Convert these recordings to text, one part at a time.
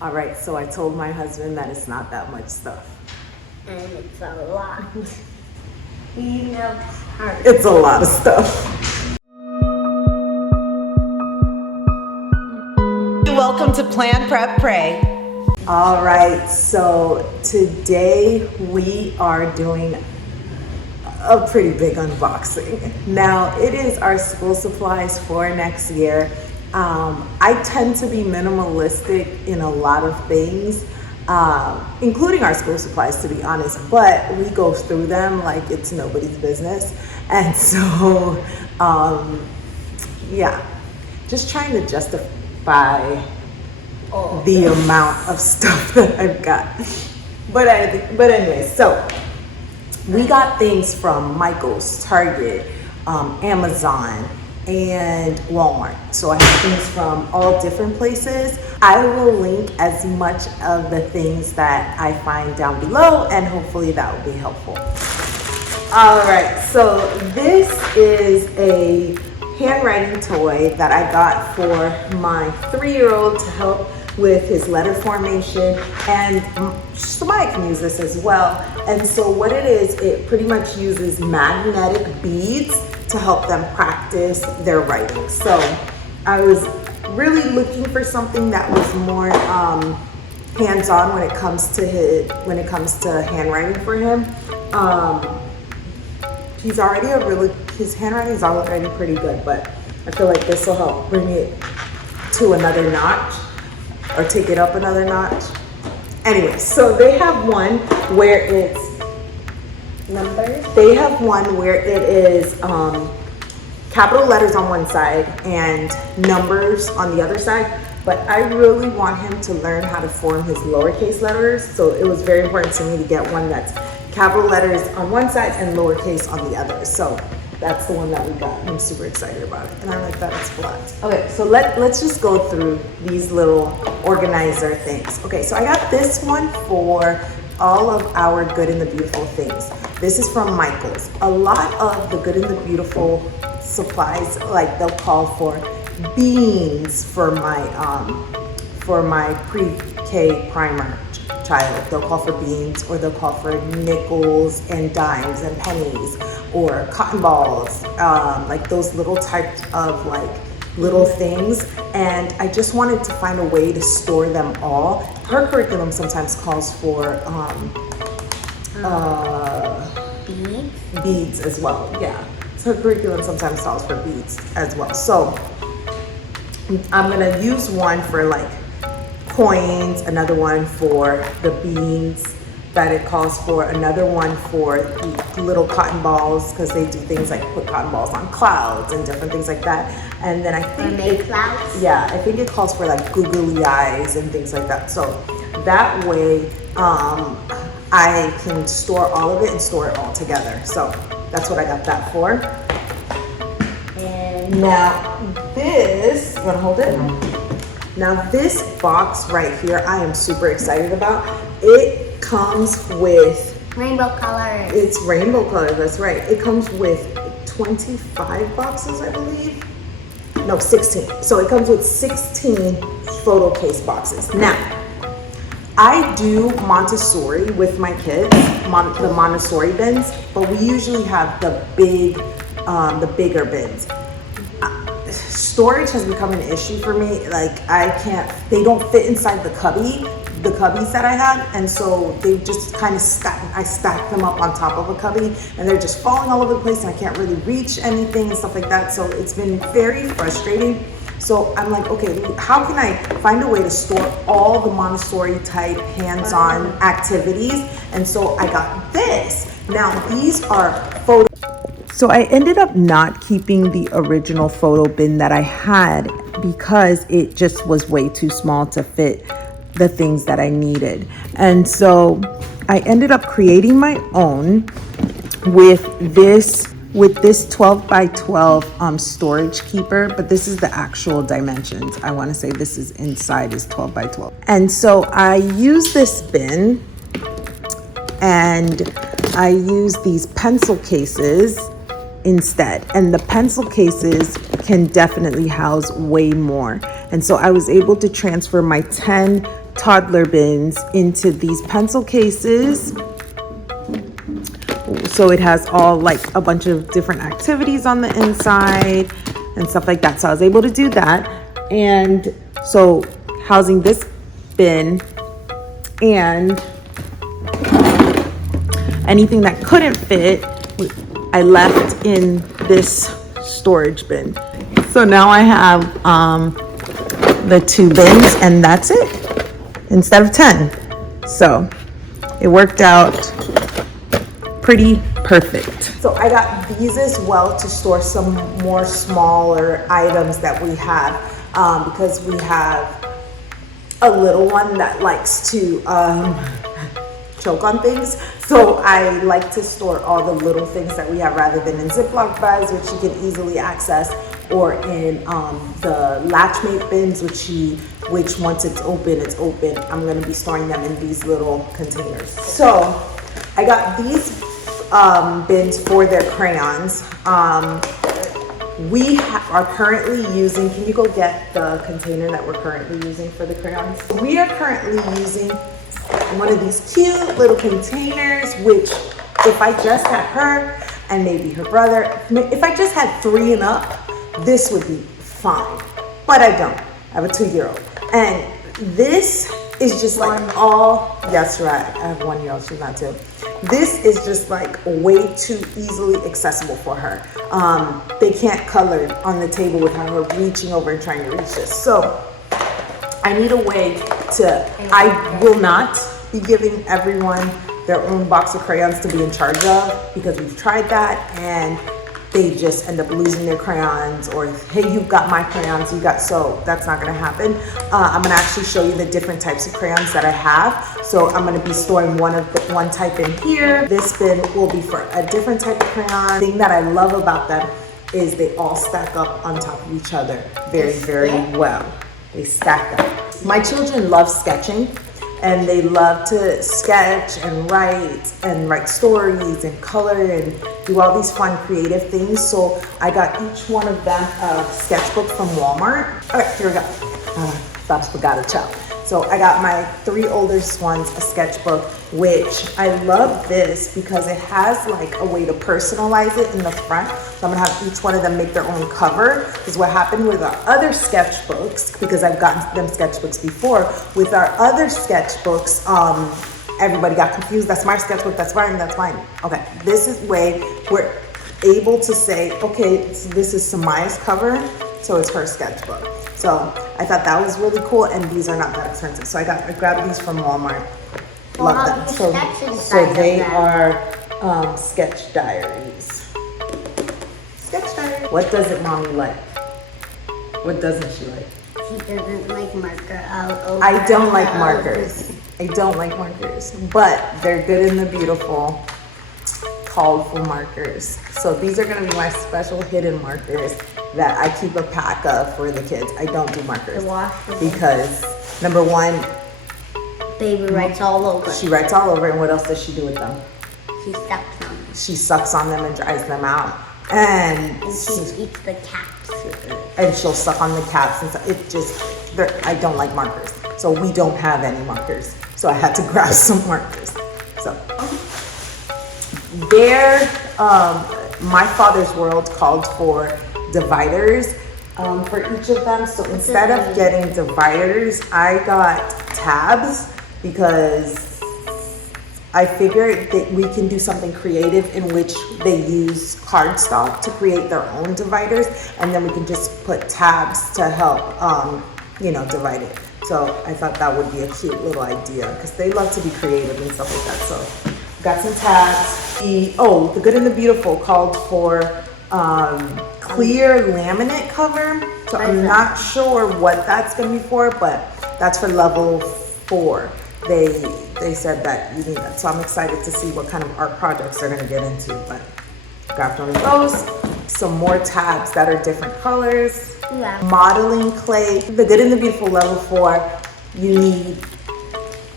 All right, so I told my husband that it's not that much stuff. And it's a lot. He knows her. It's a lot of stuff. Welcome to Plan, Prep, Pray. All right, so today we are doing a pretty big unboxing. Now, it is our school supplies for next year. I tend to be minimalistic in a lot of things, including our school supplies, to be honest, but we go through them like it's nobody's business. And so, yeah, just trying to justify the amount of stuff that I've got. But anyway, so we got things from Michael's, Target, Amazon, and Walmart. So I have things from all different places. I will link as much of the things that I find down below, and hopefully that will be helpful. All right, so this is a handwriting toy that I got for my 3-year-old to help with his letter formation, and Samaya can use this as well. And so what it is, it pretty much uses magnetic beads to help them practice their writing. So I was really looking for something that was more hands-on when it comes to handwriting for him. His handwriting is already pretty good, but I feel like this will help bring it to another notch, or take it up another notch. Anyway, so they have one where it's numbers. They have one where it is capital letters on one side and numbers on the other side. But I really want him to learn how to form his lowercase letters. So it was very important to me to get one that's capital letters on one side and lowercase on the other. So that's the one that we got. I'm super excited about it. And I like that it's flat. Okay, so let's just go through these little organizer things. Okay, so I got this one for all of our Good and the Beautiful things. This is from Michael's. A lot of the Good and the Beautiful supplies, like they'll call for beans for my pre-K primer child. They'll call for beans, or they'll call for nickels and dimes and pennies, or cotton balls, like those little types of like little things. And I just wanted to find a way to store them all. Her curriculum sometimes calls for beads as well. Yeah, so her curriculum sometimes calls for beads as well. So I'm gonna use one for like coins, another one for the beans that it calls for, another one for the little cotton balls, because they do things like put cotton balls on clouds and different things like that. And then I think clouds. Yeah, I think it calls for like googly eyes and things like that. So that way I can store all of it and store it all together. So that's what I got that for. And now this, you wanna hold it? Now this box right here, I am super excited about. It comes with rainbow colors. It's rainbow colors, that's right. It comes with 25 boxes, I believe. No, 16. So it comes with 16 photo case boxes. Now, I do Montessori with my kids, the Montessori bins, but we usually have the bigger bins. Storage has become an issue for me. Like they don't fit inside the cubbies that I have, and so they just kind of I stack them up on top of a cubby, and they're just falling all over the place, and I can't really reach anything and stuff like that. So it's been very frustrating. So I'm like, okay, how can I find a way to store all the Montessori type hands-on activities? And so I got this. Now these are photo. So I ended up not keeping the original photo bin that I had because it just was way too small to fit the things that I needed. And so I ended up creating my own with this 12 by 12 storage keeper, but this is the actual dimensions. I want to say this is inside is 12 by 12. And so I use this bin, and I use these pencil cases instead. And the pencil cases can definitely house way more. And so I was able to transfer my 10 toddler bins into these pencil cases. So it has all like a bunch of different activities on the inside and stuff like that. So I was able to do that. And so housing this bin and anything that couldn't fit, I left in this storage bin. So now I have the 2 bins and that's it, instead of 10. So it worked out pretty perfect. So I got these as well to store some more smaller items that we have because we have a little one that likes to choke on things. So I like to store all the little things that we have rather than in Ziploc bags, which you can easily access, or in the latchmate bins, which once it's open, it's open. I'm gonna be storing them in these little containers. So I got these bins for their crayons. We are currently using, can you go get the container that we're currently using for the crayons? We are currently using one of these cute little containers, which if I just had her and maybe her brother, if I just had 3 and up, this would be fine. But I don't. I have a 2-year-old. And this is just like yes, right. I have 1-year-old, she's not 2. This is just like way too easily accessible for her. They can't color on the table without her reaching over and trying to reach this. So I need a way to, I will not be giving everyone their own box of crayons to be in charge of, because we've tried that and they just end up losing their crayons, or hey, you've got my crayons, so that's not gonna happen. I'm gonna actually show you the different types of crayons that I have. So I'm gonna be storing one type in here. This bin will be for a different type of crayon. The thing that I love about them is they all stack up on top of each other very, very well. They stack up. My children love sketching, and they love to sketch and write stories and color and do all these fun creative things. So I got each one of them a sketchbook from Walmart. All right, here we go. Forgot a child. So I got my 3 oldest ones a sketchbook, which I love this because it has like a way to personalize it in the front. So I'm gonna have each one of them make their own cover. Because what happened with our other sketchbooks, because I've gotten them sketchbooks before, with our other sketchbooks, everybody got confused. That's my sketchbook, that's mine, that's mine. Okay, this is way we're able to say, okay, this is Samaya's cover, so it's her sketchbook. So I thought that was really cool, and these are not that expensive. So I grabbed these from Walmart. Love them. So they are sketch diaries. Sketch diary. What doesn't mommy like? What doesn't she like? She doesn't like marker. I don't like markers. I don't like markers, but they're good in the beautiful, colorful markers. So these are gonna be my special hidden markers that I keep a pack of for the kids. I don't do markers because number one, baby writes all over. She writes all over, and what else does she do with them? She sucks on them. She sucks on them and dries them out. And she eats the caps. And she'll suck on the caps and stuff. I don't like markers. So we don't have any markers. So I had to grab some markers. So my father's world called for dividers for each of them. So instead of getting dividers, I got tabs because I figured that we can do something creative in which they use cardstock to create their own dividers, and then we can just put tabs to help, divide it. So I thought that would be a cute little idea because they love to be creative and stuff like that. So got some tabs. The Good and the Beautiful called for clear laminate cover. So I'm not sure what that's gonna be for, but that's for level 4. They said that you need that. So I'm excited to see what kind of art projects they're gonna get into. But grabbed one of those. Some more tabs that are different colors. Yeah. Modeling clay. The Good and the Beautiful level 4, you need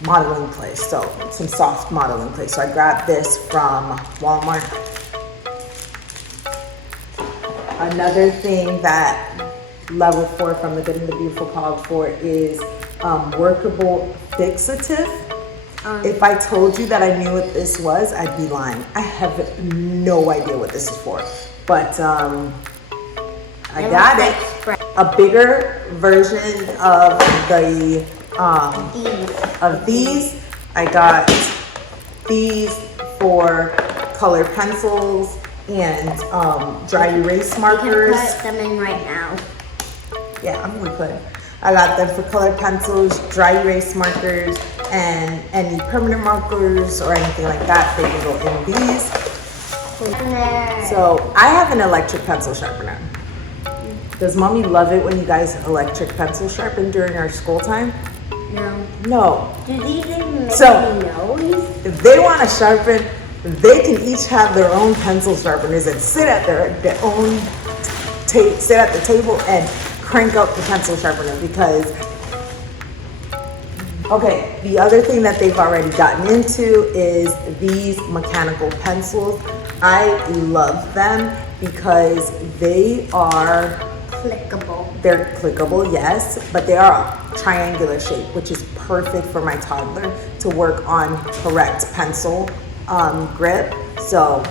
modeling clay. So some soft modeling clay. So I grabbed this from Walmart. Another thing that level 4 from the Good and the Beautiful called for is Workable Fixative. If I told you that I knew what this was, I'd be lying. I have no idea what this is for, but I got it. A bigger version of the these. I got these for colored pencils and dry erase markers. You can put them in right now. Yeah, I'm gonna put it. I got them for colored pencils, dry erase markers, and any permanent markers or anything like that. They can go in these. So I have an electric pencil sharpener. Does mommy love it when you guys electric pencil sharpen during our school time? No. No. Do these even make So, any noise? If they want to sharpen, they can each have their own pencil sharpeners and sit at sit at the table and crank up the pencil sharpener because, okay, the other thing that they've already gotten into is these mechanical pencils. I love them because they are Clickable. They're clickable, yes, but they are a triangular shape, which is perfect for my toddler to work on correct pencil grip. So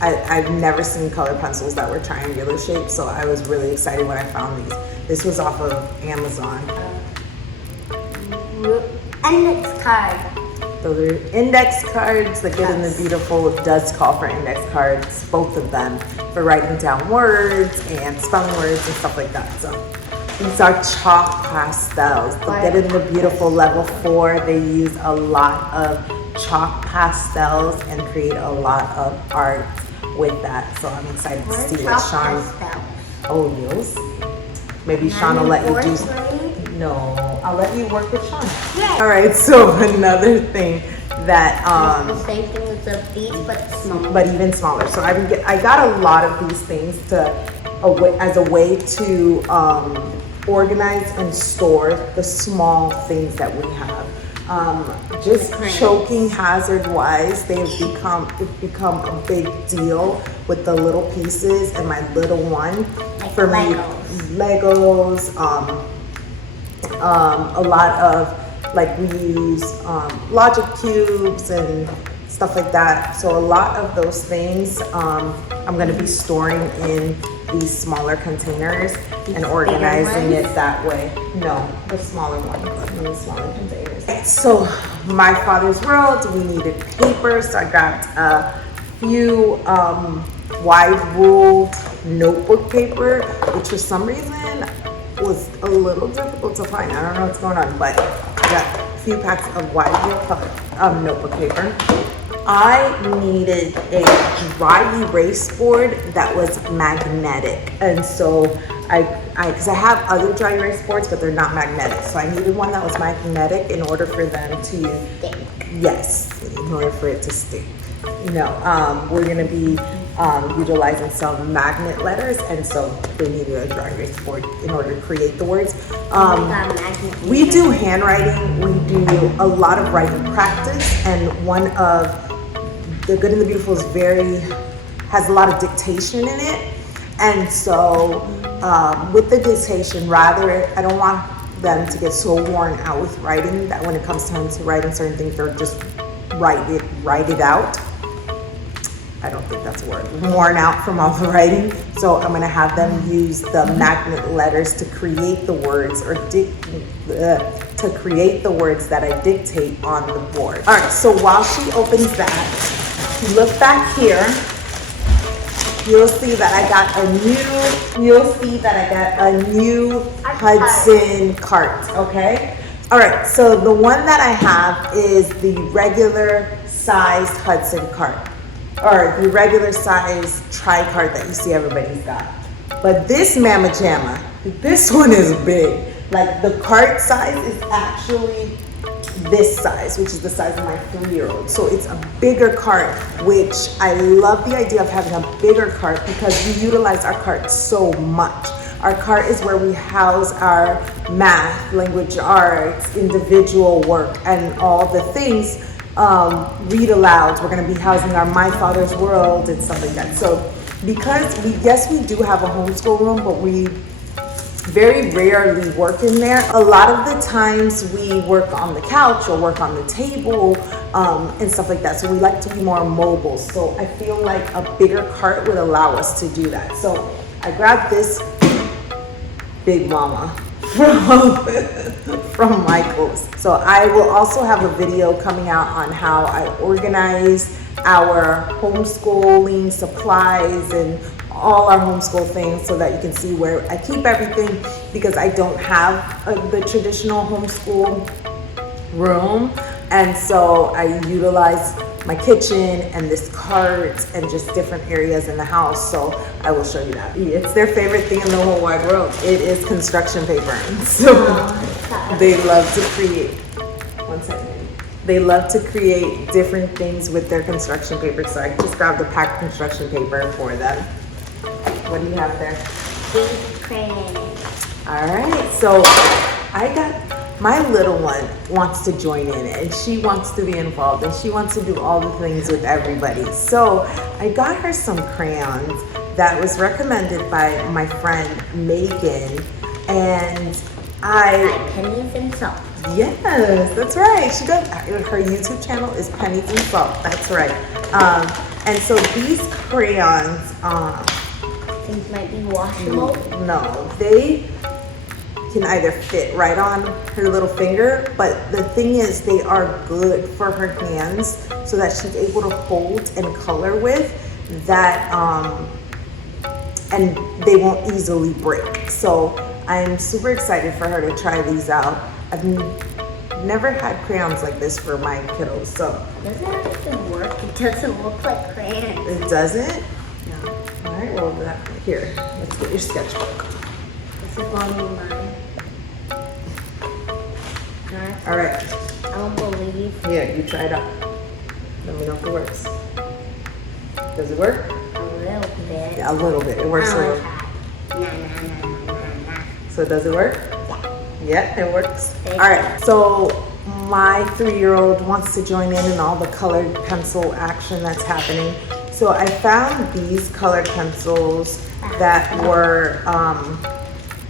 I've never seen colored pencils that were triangular shaped, so I was really excited when I found these. This was off of Amazon. Index card. Those are index cards. The Good and the Beautiful does call for index cards, both of them, for writing down words and spelling words and stuff like that. So these are chalk pastels. The Good and the Beautiful level 4, they use a lot of chalk pastels and create a lot of art with that. So I'm excited to see what Sean. Oh, you'll see. Maybe Sean will let you do. No, I'll let you work with Sean. Yeah. All right. So another thing that the same thing with these, but smaller. but even smaller. So I got a lot of these things as a way to organize and store the small things that we have. Just choking hazard wise, it's become a big deal with the little pieces, and my little one for me, Legos, a lot of, like, we use logic cubes and stuff like that. So a lot of those things I'm going to be storing in these smaller containers and organizing it that way. No, the smaller ones, the smaller containers. So my father's world, we needed paper, so I grabbed a few wide ruled notebook paper, which for some reason was a little difficult to find. I don't know what's going on, but I got a few packs of wide ruled notebook paper. I needed a dry erase board that was magnetic, and so because I have other dry erase boards, but they're not magnetic, so I needed one that was magnetic in order for them to stick. Yes, in order for it to stick. We're gonna be utilizing some magnet letters, and so they needed a dry erase board in order to create the words. We do handwriting, we do a lot of writing practice, and one of the Good and the Beautiful has a lot of dictation in it. And so with the dictation, I don't want them to get so worn out with writing that when it comes time to writing certain things, they're just write it out. I don't think that's a word. Worn out from all the writing. So I'm gonna have them use the magnet letters to create the words to create the words that I dictate on the board. All right, so while she opens that, if you look back here, you'll see that I got a new Hudson cart, okay? All right, so the one that I have is the regular sized Hudson cart, or the regular size tri-cart that you see everybody's got. But this Mama Jamma, this one is big. Like, the cart size is actually this size, which is the size of my 3-year-old. So it's a bigger cart, which I love the idea of having a bigger cart because we utilize our cart so much. Our cart is where we house our math, language arts, individual work, and all the things. Read alouds. We're going to be housing our My Father's World and stuff like that. So because we do have a homeschool room, but we very rarely work in there. A lot of the times we work on the couch or work on the table and stuff like that. So we like to be more mobile. So I feel like a bigger cart would allow us to do that. So I grabbed this Big Mama from Michael's. So I will also have a video coming out on how I organize our homeschooling supplies and all our homeschool things, so that you can see where I keep everything, because I don't have the traditional homeschool room, and so I utilize my kitchen and this cart and just different areas in the house. So I will show you that. It's their favorite thing in the whole wide world. It is construction paper. So they love to create. One second. They love to create different things with their construction paper. So I just grabbed a pack of construction paper for them. What do you have there? Big crayons. All right, so I got, my little one wants to join in, and she wants to be involved, and she wants to do all the things with everybody. So I got her some crayons that was recommended by my friend Megan, and Pennies and salt. yes, that's right. She does, her YouTube channel is Pennies and Salt, that's right. And so these crayons, Things might be washable. no, they can either fit right on her little finger, but the thing is they are good for her hands, so that she's able to hold and color with that, and they won't easily break. So I'm super excited for her to try these out. I've never had crayons like this for my kiddos, so. Does it actually work? It doesn't look like crayons. It doesn't? No. All right, well, here, let's get your sketchbook. This is going to be mine. All right. I don't believe. Here, you try it out. Let me know if it works. Does it work? A little bit. Yeah, a little bit. It works a little. So does it work? Yeah, it works. All right, so my 3-year-old wants to join in all the colored pencil action that's happening. So I found these colored pencils that were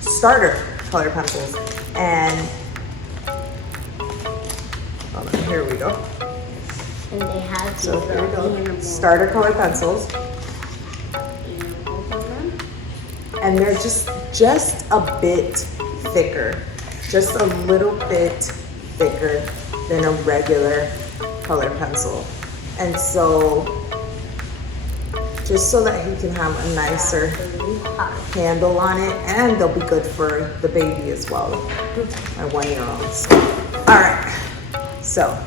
starter colored pencils, and hold on, here we go. And they have these So here we little go. animals. Starter colored pencils, Animals on them. and they're just a bit thicker, just a little bit thicker than a regular colored pencil. And so just so that he can have a nicer handle on it, and they'll be good for the baby as well, my 1-year-olds. All right, so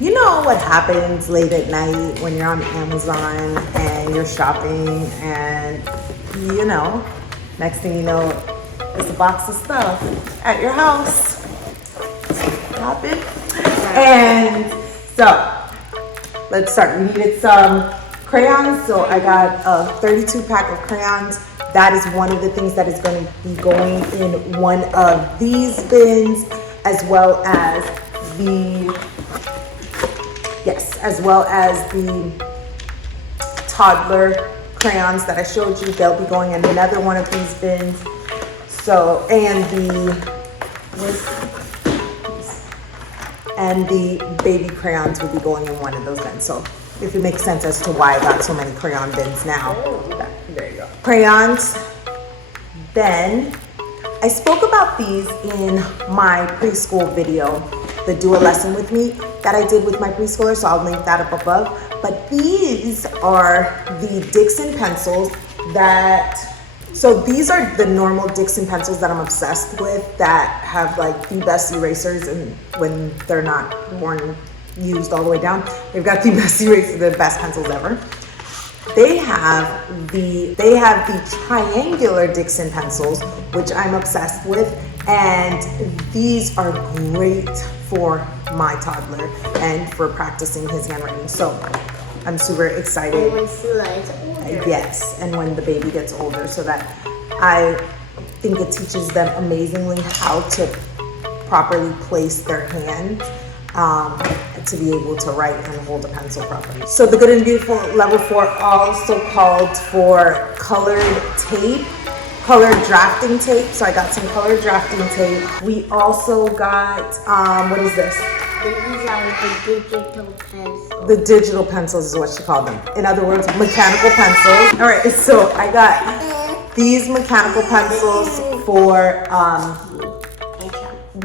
you know what happens late at night when you're on Amazon and you're shopping, and you know, next thing you know, there's a box of stuff at your house. Stop it. And so let's start. We needed some crayons, so I got a 32 pack of crayons. That is one of the things that is going to be going in one of these bins, as well as the toddler crayons that I showed you. They'll be going in another one of these bins. So, and the baby crayons will be going in one of those bins. So if it makes sense as to why I got so many crayon bins now. There you go. Crayons. Then I spoke about these in my preschool video, the Do a Lesson With Me, that I did with my preschooler, so I'll link that up above. But these are the Dixon pencils so these are the normal Dixon pencils that I'm obsessed with, that have like the best erasers, and when they're not worn, used all the way down, they've got the best erasers, the best pencils ever. They have the triangular Dixon pencils, which I'm obsessed with, and these are great for my toddler and for practicing his handwriting. So I'm super excited. And when Sula is older. Yes, and when the baby gets older, so that I think it teaches them amazingly how to properly place their hand to be able to write and hold a pencil properly. So the Good and Beautiful Level 4 also called for colored tape colored drafting tape. So I got some colored drafting tape. We also got, what is this? These are the digital pencils. The digital pencils is what she called them. In other words, mechanical pencils. All right, so I got these mechanical pencils for,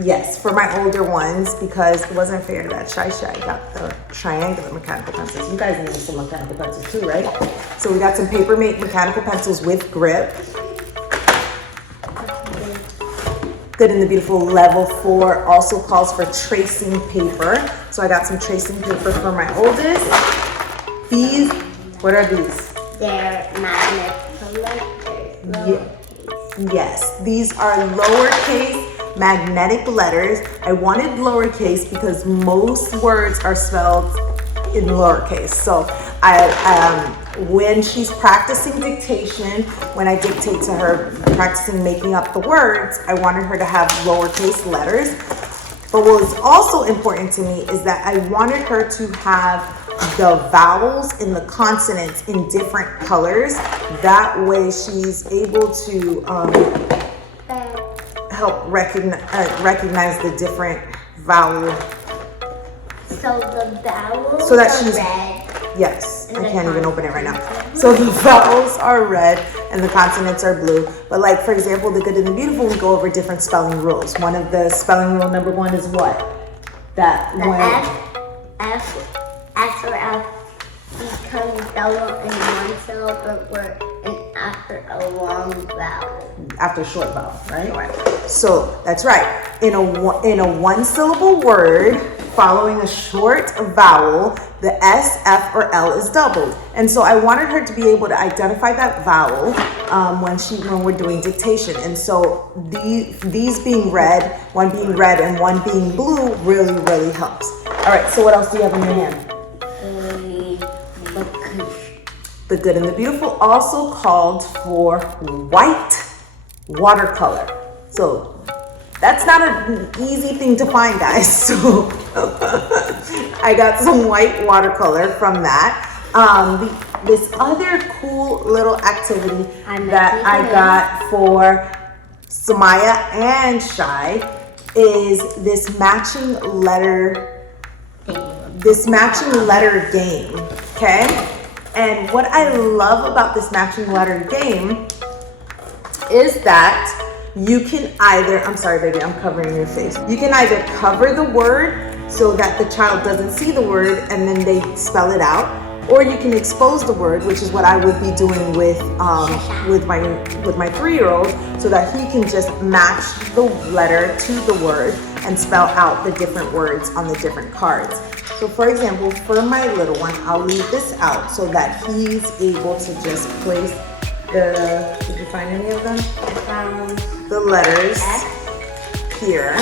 yes, for my older ones, because it wasn't fair that Shy got the triangular mechanical pencils. You guys need some mechanical pencils too, right? So we got some Papermate mechanical pencils with grip. Good and the Beautiful Level 4 also calls for tracing paper. So I got some tracing paper for my oldest. These, what are these? They're magnet letters. Yes, these are lowercase magnetic letters. I wanted lowercase because most words are spelled in lowercase. So when she's practicing dictation, when I dictate to her, practicing making up the words, I wanted her to have lowercase letters. But what was also important to me is that I wanted her to have the vowels and the consonants in different colors. That way she's able to help recognize the different vowel. So the vowels So that are she's red. Yes, I can't even open it right now. So the vowels are red and the consonants are blue. But like, for example, the Good and the Beautiful, we go over different spelling rules. One of the spelling rule number 1 is what? That The when F or F becomes double in one syllable word and after a long vowel. after short vowel, right? So that's right. In a one syllable word following a short vowel, the S, F, or L is doubled. And so I wanted her to be able to identify that vowel when we're doing dictation. And so these being red, one being red and one being blue really, really helps. All right, so what else do you have in your hand? The Good and the Beautiful also called for white watercolor. So that's not an easy thing to find, guys. So I got some white watercolor from that. This other cool little activity that I got for Samaya and Shy is this matching letter game, okay? And what I love about this matching letter game is that you can either, I'm sorry baby, I'm covering your face. You can either cover the word so that the child doesn't see the word and then they spell it out, or you can expose the word, which is what I would be doing with my 3-year-old, so that he can just match the letter to the word and spell out the different words on the different cards. So for example, for my little one, I'll leave this out so that he's able to just place did you find any of them? The letters here.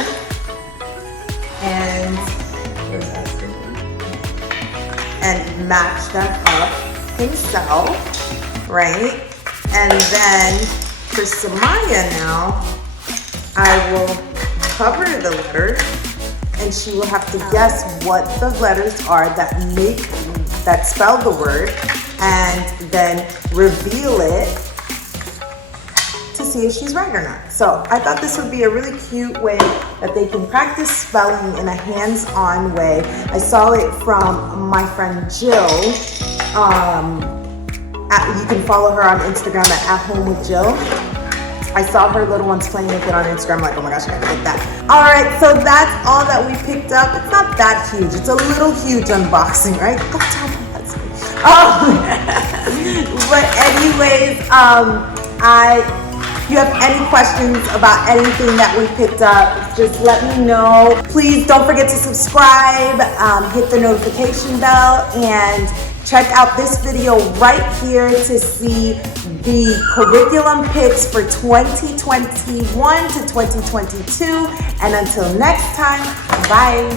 And match them up himself, right? And then for Samaya now, I will cover the letters and she will have to guess what the letters are that spell the word, and then reveal it to see if she's right or not. So I thought this would be a really cute way that they can practice spelling in a hands-on way. I saw it from my friend Jill. You can follow her on Instagram at Home with Jill. I saw her little ones playing with it on Instagram. I'm like, oh my gosh, I gotta get that. All right, so that's all that we picked up. It's not that huge. It's a little huge unboxing, right? Go tell my husband. But anyways, if you have any questions about anything that we picked up, just let me know. Please don't forget to subscribe, hit the notification bell, and check out this video right here to see the curriculum picks for 2021 to 2022. And until next time, bye.